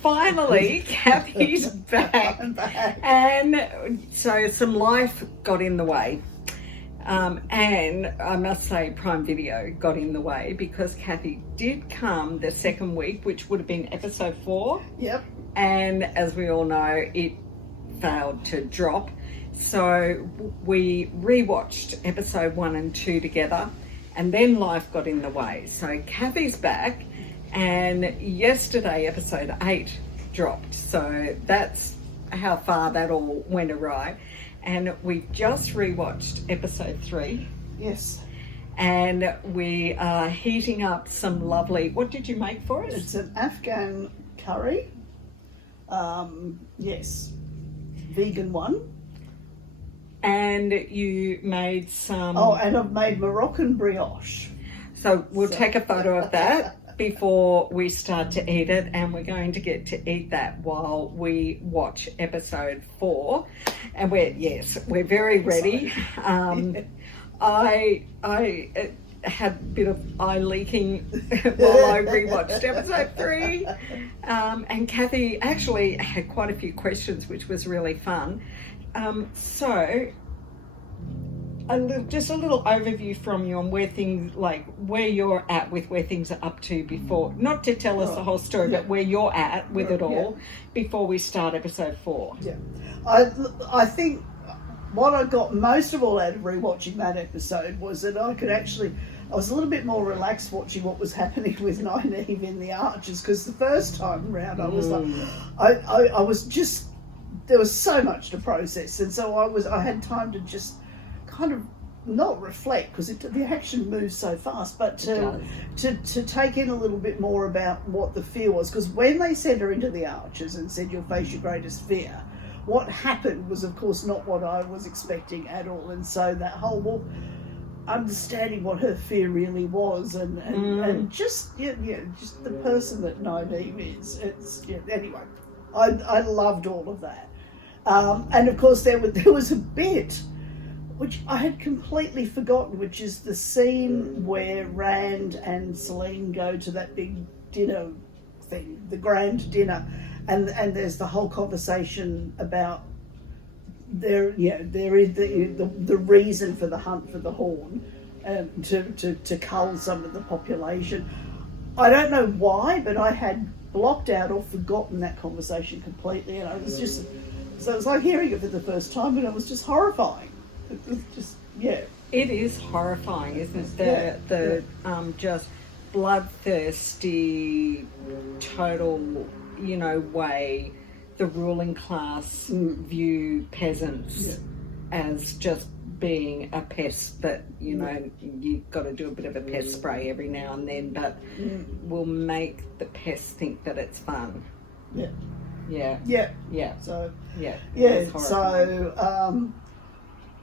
finally, Cathy's back. I'm back. And so some life got in the way. And I must say PrimeVideo got in the way because Cathy did come the second week, which would have been episode 4. Yep. And as we all know, it failed to drop. So we rewatched episode 1 and 2 together, and then life got in the way. So Cathy's back, and yesterday episode 8 dropped. So that's how far that all went awry. And we've just rewatched episode 3. Yes. And we are heating up some lovely, what did you make for us? It's an Afghan curry. Yes. Vegan one. And you made some... Oh, and I've made Moroccan brioche. So we'll take a photo of that before we start to eat it, and we're going to get to eat that while we watch episode 4. And we're very ready. I had a bit of eye leaking while I rewatched episode 3. And Cathy actually had quite a few questions, which was really fun. So just a little overview from you on where you're at with where things are up to before, not to tell us the whole story, but where you're at with it all before we start episode 4. Yeah. I think what I got most of all out of rewatching that episode was that I was a little bit more relaxed watching what was happening with Nynaeve in the Archers, because the first time round I was like, I was just, there was so much to process, and so I had time to just kind of not reflect, because the action moves so fast, but to take in a little bit more about what the fear was, because when they sent her into the Archers and said you'll face your greatest fear, what happened was of course not what I was expecting at all, and so that whole understanding what her fear really was, and just just the person that Nynaeve is. Anyway, I loved all of that, and of course there was a bit which I had completely forgotten, which is the scene where Rand and Celine go to that big dinner thing, the grand dinner, and there's the whole conversation about there is the reason for the hunt for the Horn, to cull some of the population. I don't know why, but I had blocked out or forgotten that conversation completely, and I was just, so it was like hearing it for the first time, and it was just horrifying. It was just, It is horrifying, isn't it? The just bloodthirsty, total, way the ruling class view peasants as just being a pest that, you've got to do a bit of a pest spray every now and then, but will make the pests think that it's fun.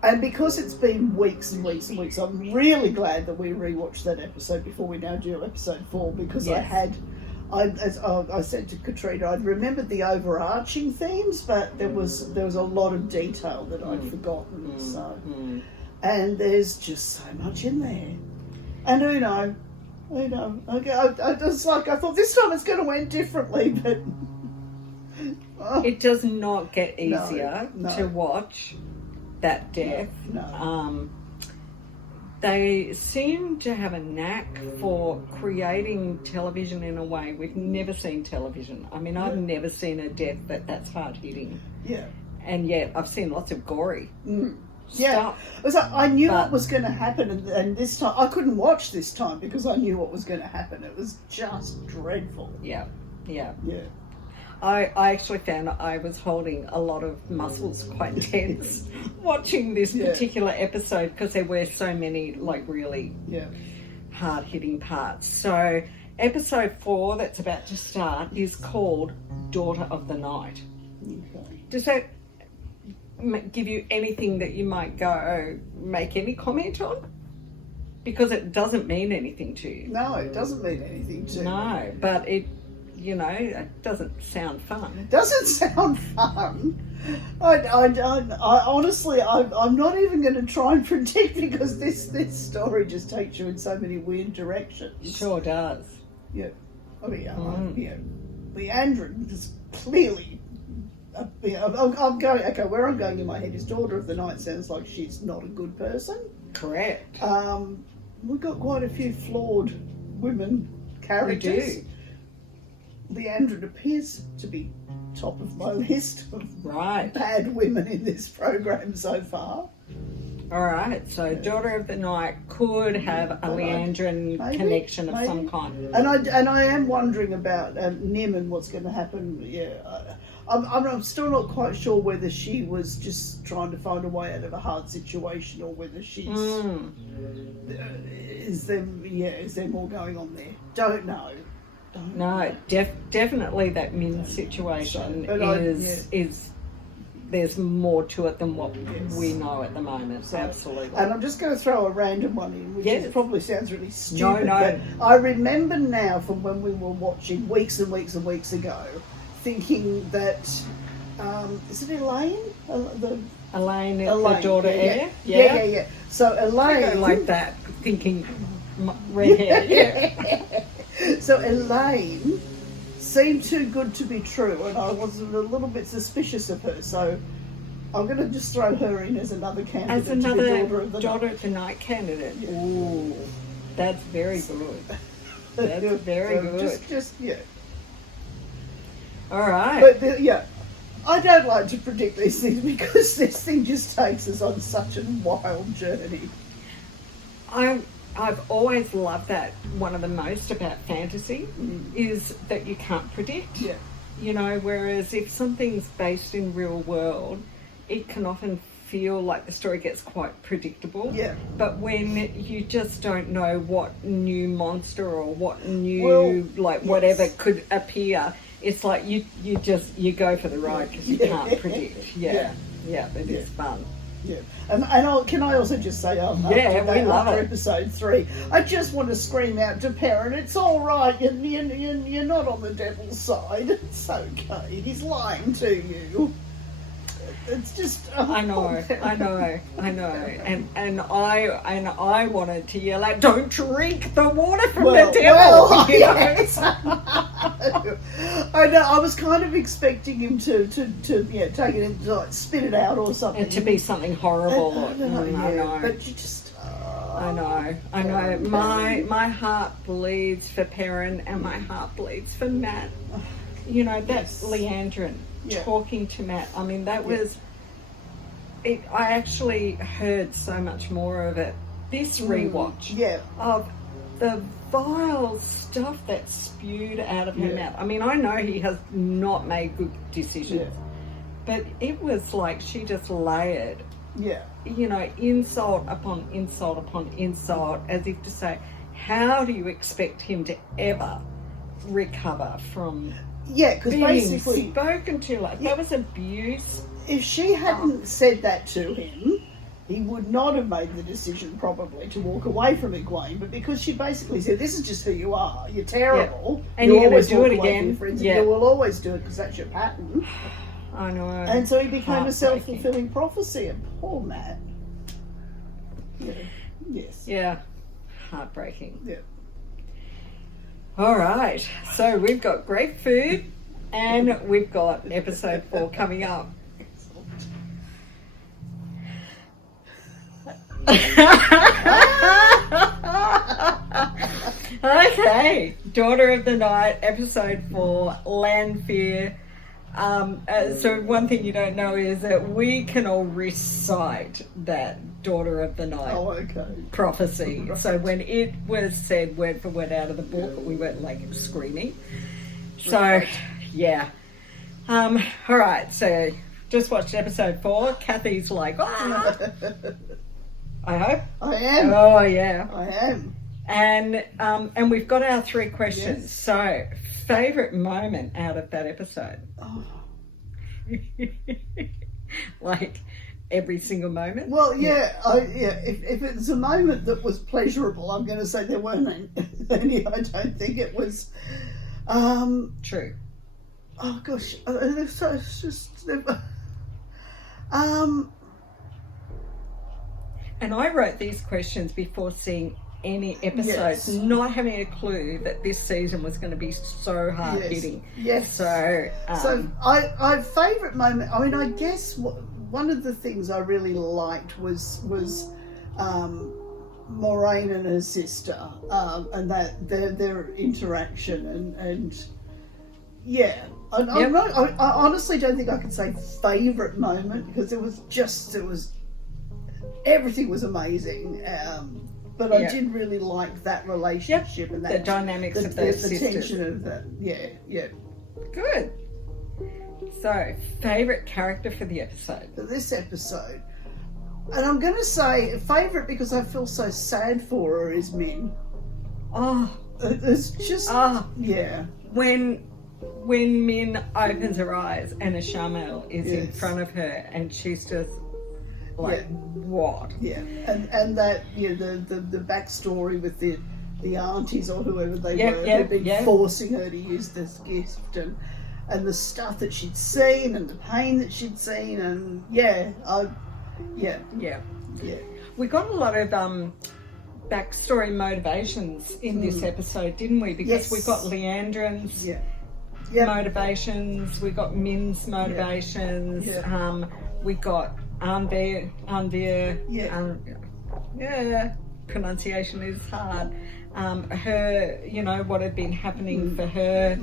And because it's been weeks and weeks and weeks, I'm really glad that we rewatched that episode before we now do episode 4, because as I said to Katrina, I'd remembered the overarching themes, but there was a lot of detail that I'd forgotten. And there's just so much in there. And who knows? I thought this time it's going to end differently, but it does not get easier to watch that death. They seem to have a knack for creating television in a way we've never seen television. I mean, I've never seen a death that's hard hitting. And yet I've seen lots of gory stuff. It was like, I knew what was going to happen, and this time I couldn't watch this time because I knew what was going to happen. It was just dreadful. I actually found I was holding a lot of muscles quite tense watching this particular episode, because there were so many really hard-hitting parts. So episode 4 that's about to start is called Daughter of the Night. Does that give you anything that you might make any comment on? Because it doesn't mean anything to you. No, it doesn't mean anything to me. No, but it doesn't sound fun. It doesn't sound fun. I honestly, I'm not even going to try and predict, because this story just takes you in so many weird directions. Sure does. Yeah. I mean, Leandrin is clearly, I'm going, okay, where I'm going in my head is Daughter of the Night sounds like she's not a good person. Correct. We've got quite a few flawed women characters. We do. Leandrin appears to be top of my list of right. bad women in this program so far. All right, so Daughter of the Night could have a Leandrin connection of some kind. And I am wondering about Nim and what's going to happen. Yeah, I'm still not quite sure whether she was just trying to find a way out of a hard situation or whether she's is there more going on there? Don't know. No, definitely that Min situation is there's more to it than what we know at the moment. So, absolutely. And I'm just going to throw a random one in, which probably sounds really stupid. No. But I remember now from when we were watching weeks and weeks and weeks ago, thinking that is it Elaine? Elaine, the daughter heir? Yeah. So Elaine, I go like that, thinking red hair. Yeah. So Elaine seemed too good to be true, and I was a little bit suspicious of her. So I'm going to just throw her in as another candidate. As another Daughter of the Night candidate. Yeah. Ooh, that's very good. That's very good. Just All right. But I don't like to predict these things because this thing just takes us on such a wild journey. I've always loved that. One of the most about fantasy is that you can't predict. Yeah. You know, whereas if something's based in real world, it can often feel like the story gets quite predictable. Yeah. But when you just don't know what new monster or what new whatever could appear, it's like you go for the ride because you can't predict. Yeah, it is fun. Yeah, and can I also just say, we love it. Episode 3, I just want to scream out to Perrin, it's all right, you're not on the devil's side, it's okay, he's lying to you. It's just I know, and I wanted to yell out, "Don't drink the water from the devil!" Yes. I know. I was kind of expecting him to take it and like spit it out or something, and to be something horrible. I know, but you just. I know. My heart bleeds for Perrin, and my heart bleeds for Matt. You know, that's Leandrin. Talking to Matt. I mean, that was it. I actually heard so much more of it this rewatch. Of the vile stuff that's spewed out of her mouth. I mean, I know he has not made good decisions, but it was like she just layered. You know, insult upon insult upon insult, as if to say, how do you expect him to ever recover from? Yeah, because basically spoken to like that was abuse. If she hadn't said that to him, he would not have made the decision probably to walk away from Egwene. But because she basically said, "This is just who you are. You're terrible, and you're always do it again. Friends, and you will always do it because that's your pattern." I know. And so he became a self-fulfilling prophecy. And poor Matt. Yeah. Heartbreaking. Yeah. All right, so we've got great food and we've got episode 4 coming up. Okay, Daughter of the Night, episode 4, Landfear. So one thing you don't know is that we can all recite that Daughter of the Night prophecy. Right. So when it was said word for word out of the book, we weren't like screaming. So, all right, so just watched episode 4. Cathy's like, ah! I hope. I am. Oh, yeah. I am. And we've got our 3 questions. Yes. So, favourite moment out of that episode? Oh. Like every single moment? Well, if it's a moment that was pleasurable, I'm going to say there weren't any. I don't think it was. True. Oh gosh, it's just. And I wrote these questions before seeing any episodes, not having a clue that this season was going to be so hard hitting. Yes. So, I favourite moment. I mean, I guess one of the things I really liked was Maureen and her sister, and that their interaction and yeah. I honestly don't think I could say favourite moment because everything was amazing. But I did really like that relationship and that the dynamics of those the sisters. tension of that. Yeah. Good. So, favourite character for the episode? For this episode, and I'm going to say favourite because I feel so sad for her is Min. Oh, it's just when Min opens her eyes and a Shamel is in front of her and she's just like, what? Yeah, and that the backstory with the aunties or whoever they were who'd been forcing her to use this gift and the stuff that she'd seen and the pain that she'd seen and we got a lot of backstory motivations in this episode, didn't we? Because we got Leandrin's motivations, we got Min's motivations, we got Andir, pronunciation is hard. Her, what had been happening for her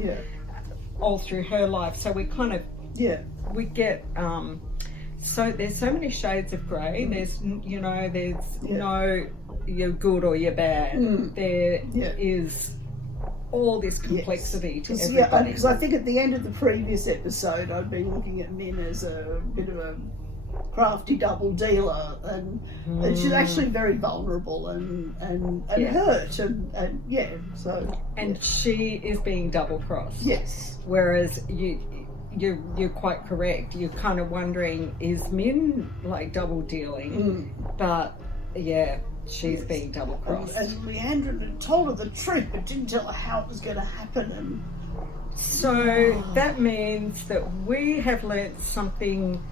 all through her life. So we kind of we get so there's so many shades of grey. There's no you're good or you're bad. There is all this complexity to everybody. Because I think at the end of the previous episode I'd been looking at Min as a bit of a crafty double dealer and she's actually very vulnerable and hurt and she is being double crossed. Yes. Whereas you're quite correct. You're kind of wondering, is Min like double dealing? But she's being double crossed. And Leandrin had told her the truth but didn't tell her how it was going to happen and so that means that we have learnt something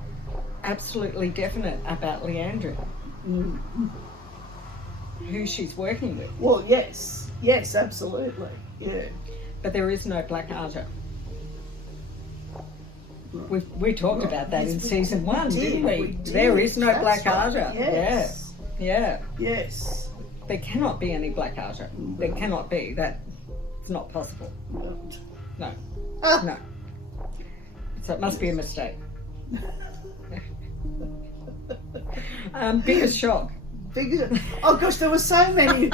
absolutely definite about Leandrin, who she's working with. Well, yes, absolutely, yeah. But there is no Black Aja. We talked about that in season 1, didn't we? There is no Black Aja. Yes. Yes. There cannot be any Black Aja. There cannot be. That's not possible. No. No. So it must be a mistake. Biggest shock. Oh gosh, there were so many.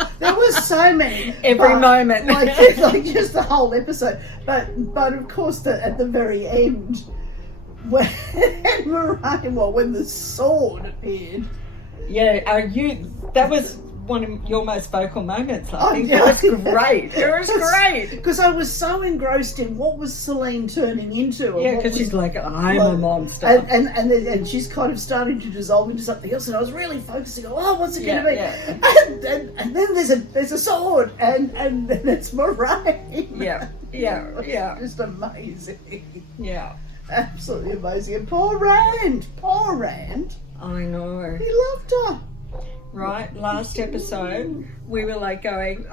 Every moment, like just the whole episode. But of course, at the very end, when when the sword appeared. Yeah, that was one of your most vocal moments. I think it was great. It was great because I was so engrossed in what was Celine turning into. Yeah, because she's like, I'm a monster, and she's kind of starting to dissolve into something else. And I was really focusing on, what's it going to be? Yeah. And then there's a sword, and then it's Moraine. Yeah. Just amazing. Yeah, absolutely amazing. And poor Rand. I know. He loved her. Right, last episode we were like going,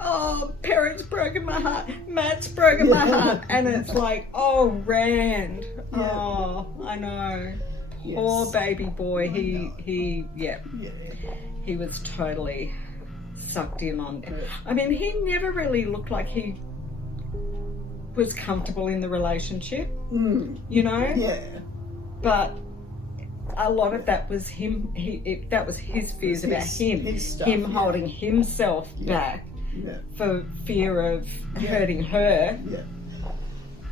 Perrin's broken my heart, Matt's broken my heart, and it's like, Rand, I know, poor baby boy, he was totally sucked in on it. I mean, he never really looked like he was comfortable in the relationship, but a lot of that was him. That was his fears about him holding himself back for fear of hurting her.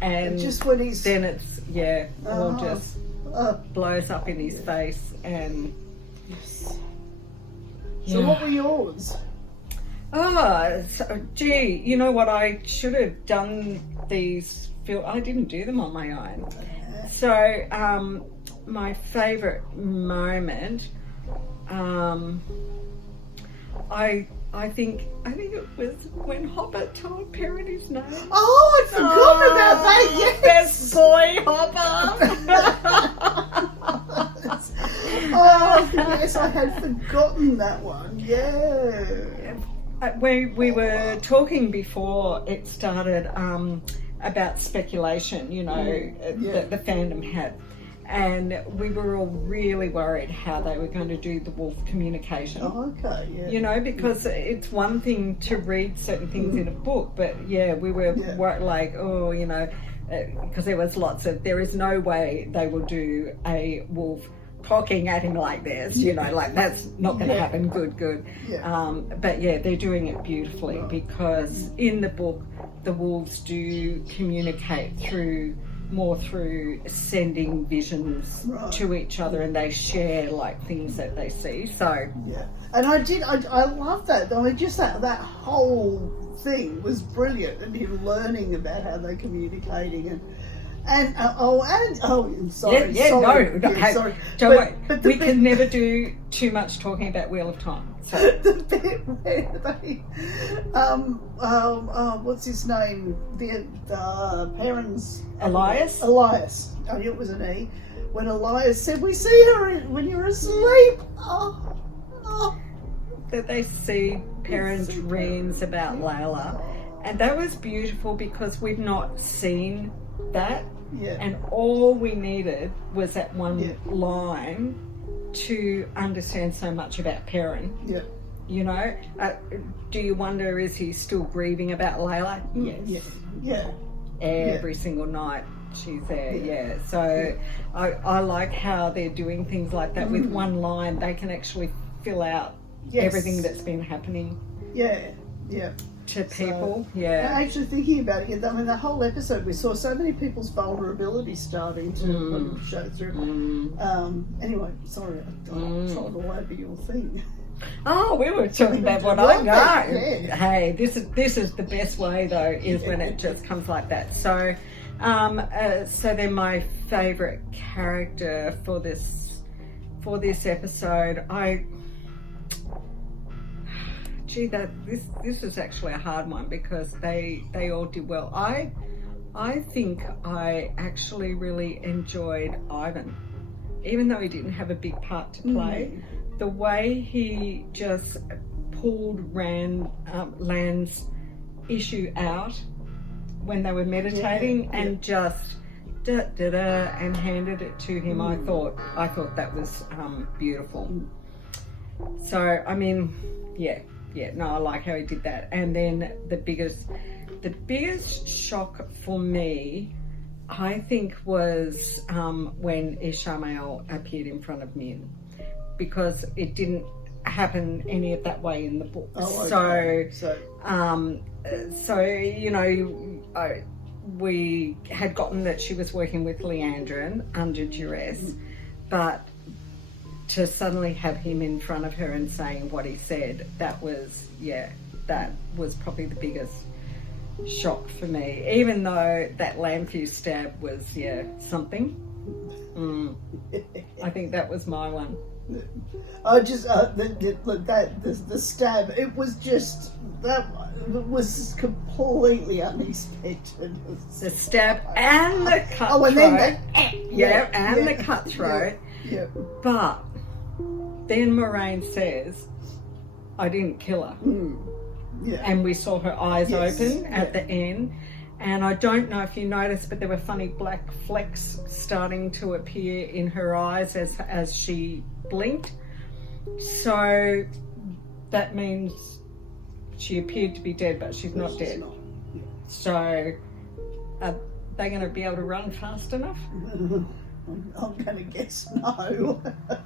And just when he's then it's all just blows up in his face. And so what were yours? Gee, you know what? I should have done these. I didn't do them on my own. So. My favourite moment, I think it was when Hopper told Perrin his name. Oh, I'd forgotten about that. Yes, best boy Hopper. Oh yes, I had forgotten that one. Yeah. We were talking before it started about speculation, you know, that the fandom had. And we were all really worried how they were going to do the wolf communication. Oh, okay, yeah. You know, because it's one thing to read certain things in a book, but we were like, oh, you know, because there was there is no way they will do a wolf talking at him like this, you know, like that's not going to happen. Good. Yeah. But they're doing it beautifully because in the book, the wolves do communicate more through sending visions to each other, and they share like things that they see. So and I love that. I mean, just that whole thing was brilliant, and him learning about how they're communicating and I'm sorry. Sorry. But we can never do too much talking about Wheel of Time. So. The bit where they, what's his name? The parents. Elias. I knew it was an E. When Elias said, "We see her when you're asleep." That they see parents' dreams about Layla, and that was beautiful because we've not seen that. Yeah. And all we needed was that one line to understand so much about Perrin. Yeah. You know, do you wonder, is he still grieving about Layla? Yes. Yeah. Every single night she's there. So I like how they're doing things like that. With one line they can actually fill out everything that's been happening to people. Actually thinking about it, I mean, the whole episode we saw so many people's vulnerability starting to show through. Anyway, sorry, I trod all over your thing. Oh, we were talking about what I know. Hey, this is the best way though, is when it just comes like that. So so then my favourite character for this episode, this is actually a hard one because they all did well. I think I actually really enjoyed Ivan, even though he didn't have a big part to play. The way he just pulled Lan's issue out when they were meditating and just and handed it to him. I thought that was beautiful. So I mean, I like how he did that. And then the biggest shock for me, I think, was when Ishmael appeared in front of Min, because it didn't happen any of that way in the book. So you know, we had gotten that she was working with Leandrin under duress, but to suddenly have him in front of her and saying what he said, that was probably the biggest shock for me, even though that Lamphey stab was something. I think that was my one. I just the stab, it was just, that was completely unexpected. The stab and the cutthroat. The cutthroat. Yeah. But then Moraine says, "I didn't kill her." And we saw her eyes open at the end. And I don't know if you noticed, but there were funny black flecks starting to appear in her eyes as she blinked. So that means she appeared to be dead, but she's not dead. So are they going to be able to run fast enough? I'm going to guess no.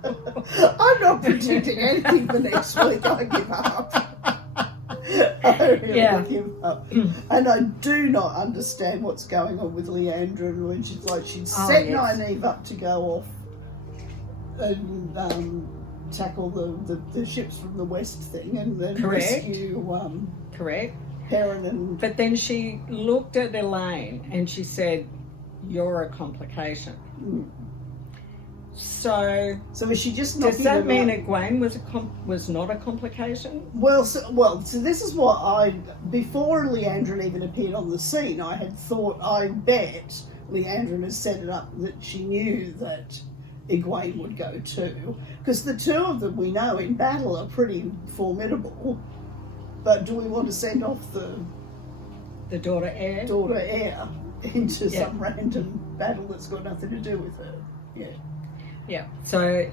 I'm not predicting anything for next week. I give up. I really give up. And I do not understand what's going on with Leandrin when she's like, she'd set Nynaeve up to go off and tackle the ships from the west thing and then rescue Perrin. But then she looked at Elaine and she said, "You're a complication." So is she just knocking? Does that mean Egwene was not a complication? Well, so this is what before Leandrin even appeared on the scene, I had thought, I bet Leandrin has set it up that she knew that Egwene would go too, because the two of them, we know, in battle are pretty formidable. But do we want to send off the daughter heir into some random battle that's got nothing to do with her? Yeah. So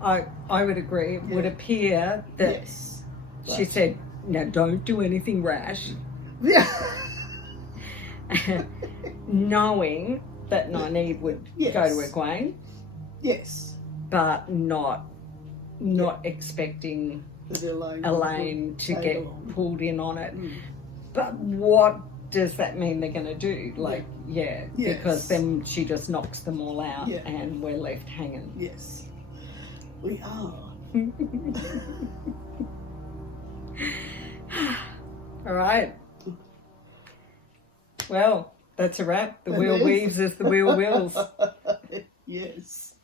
I would agree. It would appear that she said, "Now don't do anything rash." Yeah. Knowing that Nynaeve would go to Egwene. Yes. But not expecting Elaine to get pulled in on it. But what does that mean they're going to do? Like, because then she just knocks them all out and we're left hanging. Yes, we are. All right. Well, that's a wrap. The wheel weaves as the wheel wills. Yes.